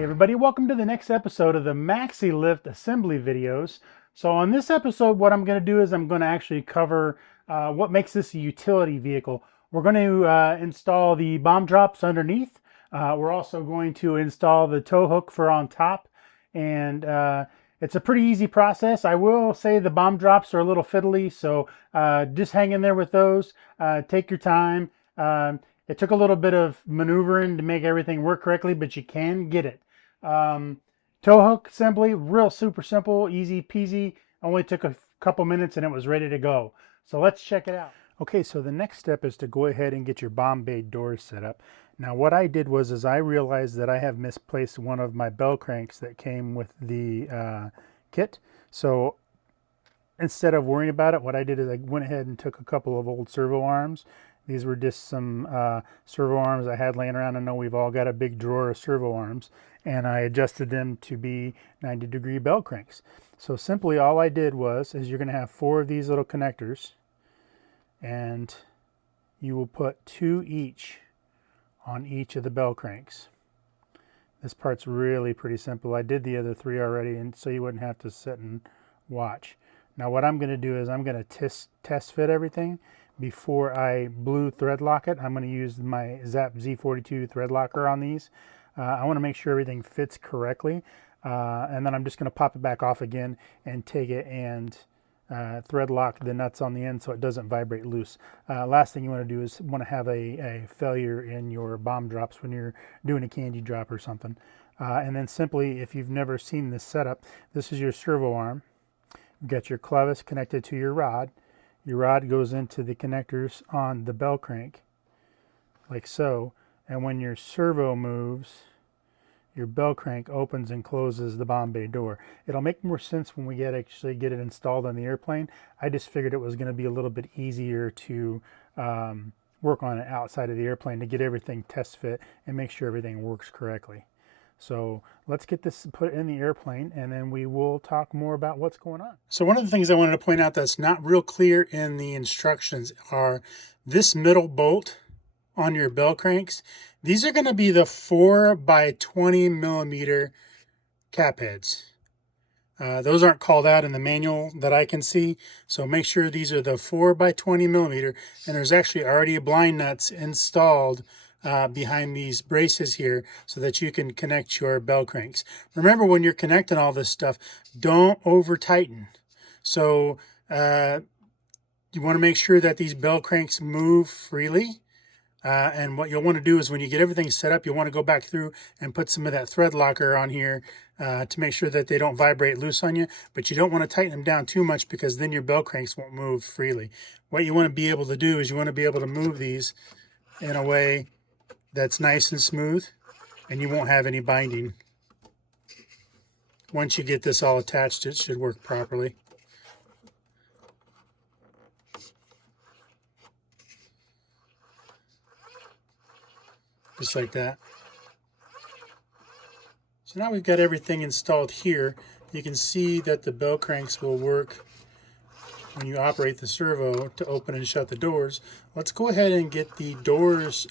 Hey everybody, welcome to the next episode of the Maxi Lift assembly videos. So on this episode, what I'm going to do is I'm going to actually cover what makes this a utility vehicle. We're going to install the bomb drops underneath. We're also going to install the tow hook for on top. And it's a pretty easy process. I will say the bomb drops are a little fiddly, so just hang in there with those. Take your time. It took a little bit of maneuvering to make everything work correctly, but you can get it. Tow hook assembly, real super simple, easy peasy. Only took a couple minutes and it was ready to go. So let's check it out. Okay, so the next step is to go ahead and get your bomb bay doors set up. Now what I did was I realized that I have misplaced one of my bell cranks that came with the kit. So instead of worrying about it, what I did is I went ahead and took a couple of old servo arms. These were just some servo arms I had laying around. I know we've all got a big drawer of servo arms, and I adjusted them to be 90-degree bell cranks. So simply all I did was, you're going to have 4 of these little connectors, and you will put 2 each on each of the bell cranks. This part's really pretty simple. I did the other 3 already, and so you wouldn't have to sit and watch. Now what I'm going to do is I'm going to test fit everything. Before I blue thread lock it, I'm going to use my Zap Z42 thread locker on these. I want to make sure everything fits correctly, and then I'm just going to pop it back off again and take it and thread lock the nuts on the end so it doesn't vibrate loose. Last thing you want to do is want to have a failure in your bomb drops when you're doing a candy drop or something. And then simply, if you've never seen this setup, this is your servo arm. You've got your clevis connected to your rod. Your rod goes into the connectors on the bell crank, like so, and when your servo moves, your bell crank opens and closes the bomb bay door. It'll make more sense when we actually get it installed on the airplane. I just figured it was going to be a little bit easier to work on it outside of the airplane to get everything test fit and make sure everything works correctly. So let's get this put in the airplane, and then we will talk more about what's going on. So one of the things I wanted to point out that's not real clear in the instructions are this middle bolt on your bell cranks. These are going to be the 4 by 20 millimeter cap heads. Those aren't called out in the manual that I can see, so make sure these are the 4 by 20 millimeter, and there's actually already blind nuts installed behind these braces here so that you can connect your bell cranks. Remember, when you're connecting all this stuff, don't over tighten. So you want to make sure that these bell cranks move freely. And what you'll want to do is when you get everything set up, you'll want to go back through and put some of that thread locker on here to make sure that they don't vibrate loose on you. But you don't want to tighten them down too much, because then your bell cranks won't move freely. What you want to be able to do is you want to be able to move these in a way that's nice and smooth, and you won't have any binding. Once you get this all attached, it should work properly. Just like that. So now we've got everything installed here. You can see that the bell cranks will work when you operate the servo to open and shut the doors. Let's go ahead and get the doors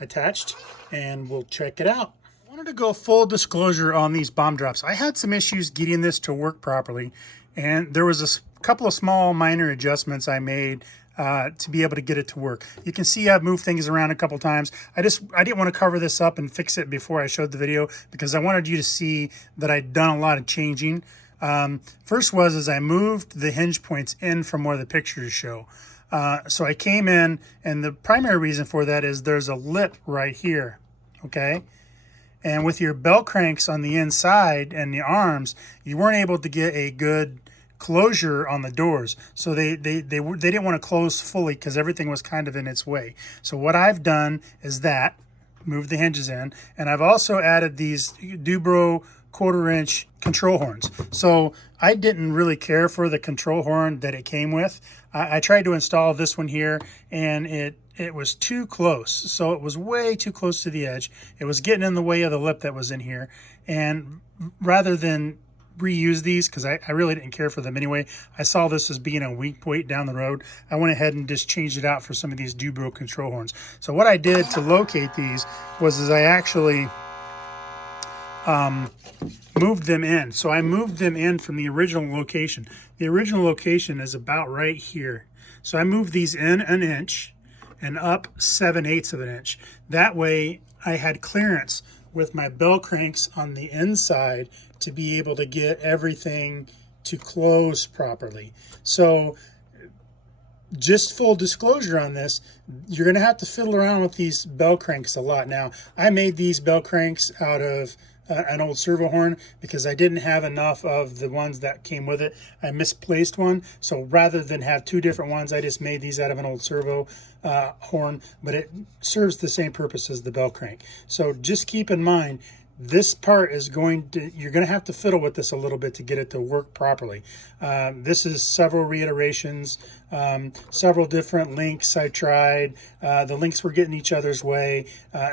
attached, and we'll check it out. I wanted to go full disclosure on these bomb drops. I had some issues getting this to work properly, and there was a couple of small minor adjustments I made to be able to get it to work. You can see I've moved things around a couple times. I didn't want to cover this up and fix it before I showed the video, because I wanted you to see that I'd done a lot of changing. First was I moved the hinge points in from where the pictures show. So I came in, and the primary reason for that is there's a lip right here, okay? And with your bell cranks on the inside and the arms, you weren't able to get a good closure on the doors. So they didn't want to close fully because everything was kind of in its way. So what I've done is move the hinges in, and I've also added these Dubro 1/4-inch control horns. So I didn't really care for the control horn that it came with. I tried to install this one here, and it was too close. So it was way too close to the edge. It was getting in the way of the lip that was in here. And rather than reuse these, because I really didn't care for them anyway, I saw this as being a weak weight down the road, I went ahead and just changed it out for some of these Dubro control horns. So what I did to locate these was I actually moved them in. So I moved them in from the original location. The original location is about right here. So I moved these in an inch and up 7/8 of an inch. That way I had clearance with my bell cranks on the inside to be able to get everything to close properly. So just full disclosure on this, you're going to have to fiddle around with these bell cranks a lot. Now, I made these bell cranks out of an old servo horn because I didn't have enough of the ones that came with it. I misplaced one, so rather than have two different ones, I just made these out of an old servo horn, but it serves the same purpose as the bell crank. So just keep in mind, this part is you're going to have to fiddle with this a little bit to get it to work properly. This is several reiterations, several different links I tried. The links were getting each other's way.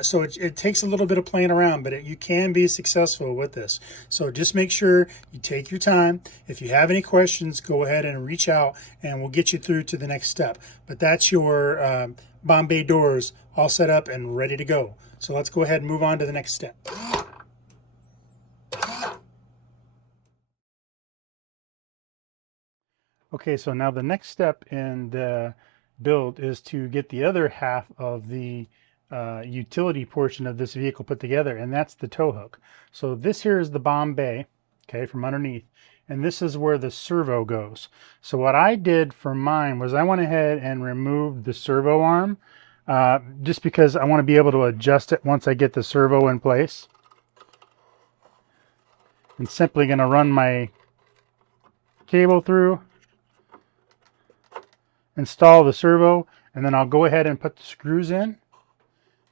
So it takes a little bit of playing around, but you can be successful with this. So just make sure you take your time. If you have any questions, go ahead and reach out and we'll get you through to the next step. But that's your Bombay doors all set up and ready to go. So let's go ahead and move on to the next step. Okay, so now the next step in the build is to get the other half of the utility portion of this vehicle put together, and that's the tow hook. So this here is the Bombay, okay, from underneath, and this is where the servo goes. So what I did for mine was I went ahead and removed the servo arm, just because I want to be able to adjust it once I get the servo in place. I'm simply going to run my cable through, install the servo, and then I'll go ahead and put the screws in,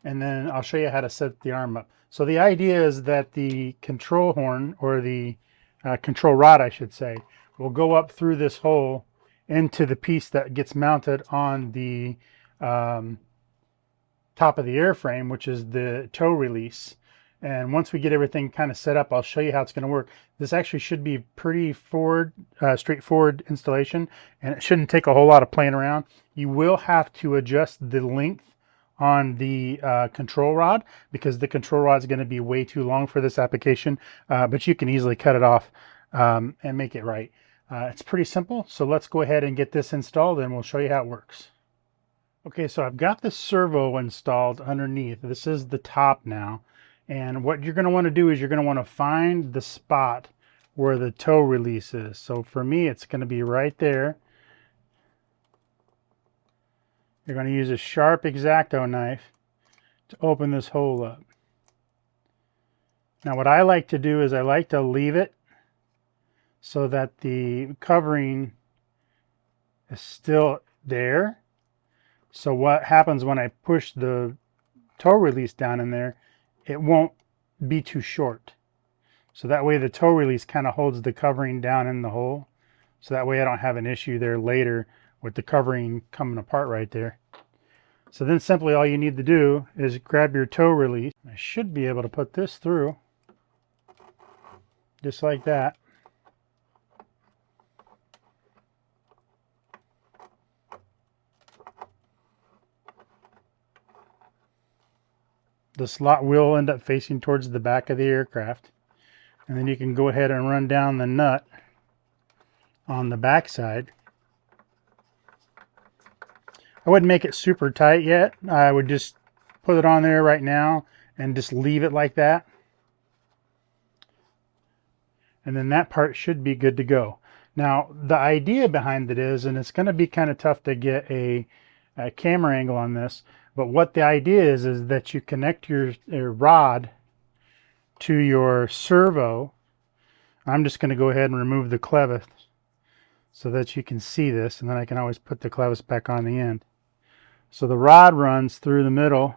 and then I'll show you how to set the arm up. So the idea is that the control horn, or the control rod I should say, will go up through this hole into the piece that gets mounted on the top of the airframe, which is the tow release. And once we get everything kind of set up, I'll show you how it's going to work. This actually should be pretty straightforward installation, and it shouldn't take a whole lot of playing around. You will have to adjust the length on the control rod because the control rod is going to be way too long for this application, but you can easily cut it off and make it right. It's pretty simple, so let's go ahead and get this installed and we'll show you how it works. Okay, so I've got the servo installed underneath. This is the top now. And what you're going to want to do is you're going to want to find the spot where the tow release is. So for me, it's going to be right there. You're going to use a sharp X-Acto knife to open this hole up. Now what I like to do is I like to leave it so that the covering is still there. So what happens when I push the tow release down in there, it won't be too short. So that way the tow release kind of holds the covering down in the hole. So that way I don't have an issue there later with the covering coming apart right there. So then simply all you need to do is grab your tow release. I should be able to put this through just like that. The slot will end up facing towards the back of the aircraft, and then you can go ahead and run down the nut on the back side. I wouldn't make it super tight yet. I would just put it on there right now and just leave it like that, and then that part should be good to go. Now the idea behind it is, and it's going to be kind of tough to get a camera angle on this, but what the idea is that you connect your rod to your servo. I'm just going to go ahead and remove the clevis so that you can see this, and then I can always put the clevis back on the end. So the rod runs through the middle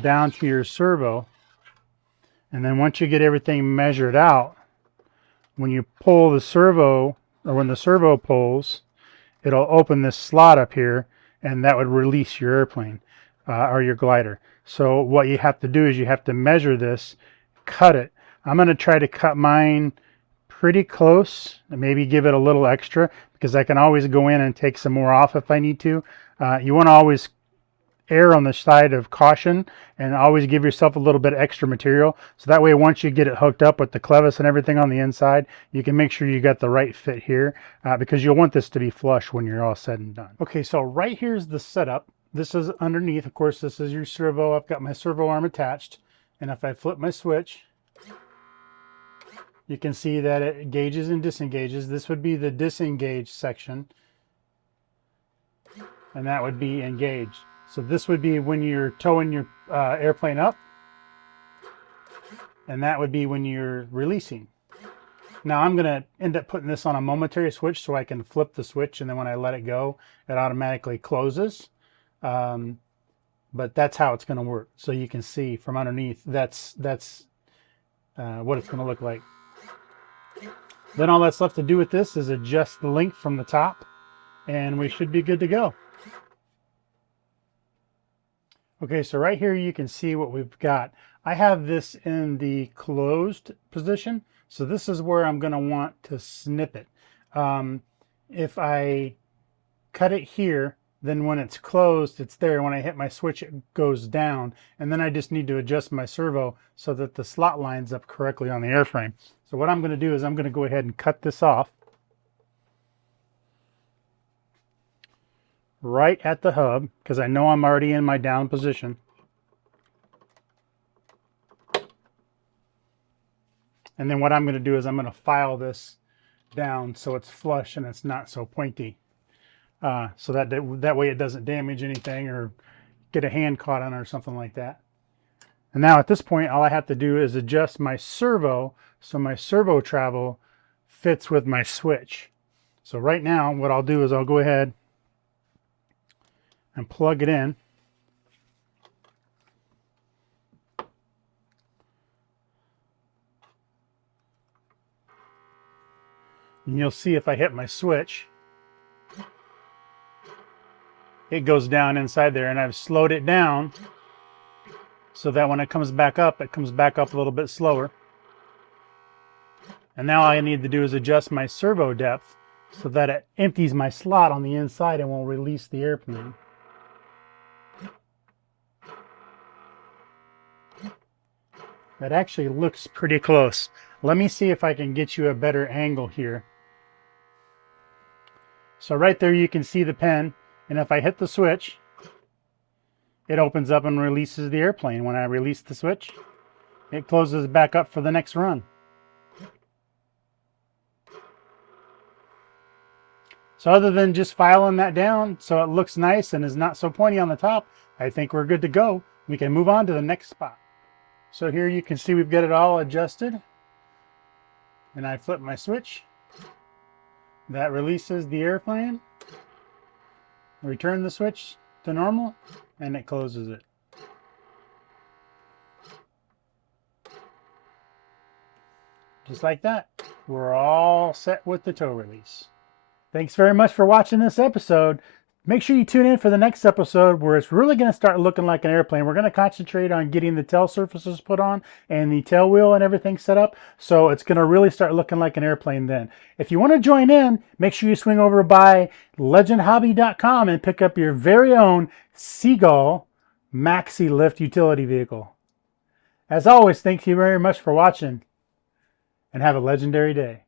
down to your servo, and then once you get everything measured out, when you pull the servo, or when the servo pulls, it'll open this slot up here, and that would release your airplane or your glider. So what you have to do is you have to measure this, cut it. I'm going to try to cut mine pretty close, and maybe give it a little extra, because I can always go in and take some more off if I need to. You want to always err on the side of caution and always give yourself a little bit extra material. So that way, once you get it hooked up with the clevis and everything on the inside, you can make sure you got the right fit here because you'll want this to be flush when you're all said and done. Okay, so right here's the setup. This is underneath. Of course, this is your servo. I've got my servo arm attached. And if I flip my switch, you can see that it engages and disengages. This would be the disengage section, and that would be engaged. So this would be when you're towing your airplane up, and that would be when you're releasing. Now I'm going to end up putting this on a momentary switch so I can flip the switch, and then when I let it go, it automatically closes. But that's how it's going to work. So you can see from underneath, that's what it's going to look like. Then all that's left to do with this is adjust the length from the top, and we should be good to go. Okay, so right here you can see what we've got. I have this in the closed position, so this is where I'm going to want to snip it. If I cut it here, then when it's closed, it's there. When I hit my switch, it goes down, and then I just need to adjust my servo so that the slot lines up correctly on the airframe. So what I'm going to do is I'm going to go ahead and cut this off right at the hub because I know I'm already in my down position. And then what I'm going to do is I'm going to file this down so it's flush and it's not so pointy. So that way it doesn't damage anything or get a hand caught on it or something like that. And now at this point, all I have to do is adjust my servo so my servo travel fits with my switch. So right now, what I'll do is I'll go ahead and plug it in. And you'll see if I hit my switch, it goes down inside there, and I've slowed it down so that when it comes back up a little bit slower. And now all I need to do is adjust my servo depth so that it empties my slot on the inside and will release the airplane. That actually looks pretty close. Let me see if I can get you a better angle here. So right there you can see the pen, and if I hit the switch, it opens up and releases the airplane. When I release the switch, it closes back up for the next run. So other than just filing that down so it looks nice and is not so pointy on the top, I think we're good to go. We can move on to the next spot. So here you can see we've got it all adjusted. And I flip my switch. That releases the airplane. Return the switch to normal, and it closes it. Just like that, we're all set with the tow release. Thanks very much for watching this episode. Make sure you tune in for the next episode where it's really going to start looking like an airplane. We're going to concentrate on getting the tail surfaces put on and the tail wheel and everything set up. So it's going to really start looking like an airplane then. If you want to join in, make sure you swing over by legendhobby.com and pick up your very own Seagull Maxi lift utility vehicle. As always, thank you very much for watching and have a legendary day.